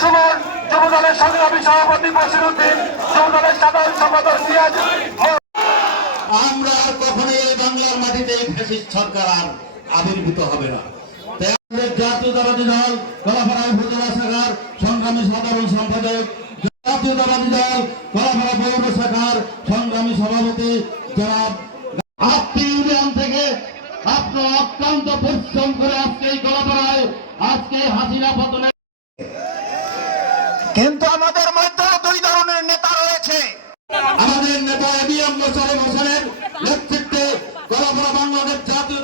সুমন, যুবদলের সংগ্রামী সভাপতি বশিরউদ্দিন, যুবদলের সাধারণ সম্পাদক সিরাজ। আমরা আর কখনোই এই বাংলার মাটিতে ফ্যাসিস্ট সরকার আর আবির্ভূত হবে না। জাতীয়তাবাদী দল কলাপাড়া উপজেলা শাখার সংগ্রামী সাধারণ সম্পাদক, জাতীয়তাবাদী দল কলাপাড়া পৌর শাখার সংগ্রামী সভাপতি জনাব আপনি ইউনিয়ন থেকে আপনার অক্লান্ত পরিশ্রম করে আজকে এই কলাপাড়ায় আজকে হাসিনা পতনে। কিন্তু আমাদের মধ্যে দুই ধরনের নেতা রয়েছে। আমাদের নেতা এবিএম মোশাররফ হোসেনের নেতৃত্বে কলাপাড়া বাংলাদেশ জাতীয়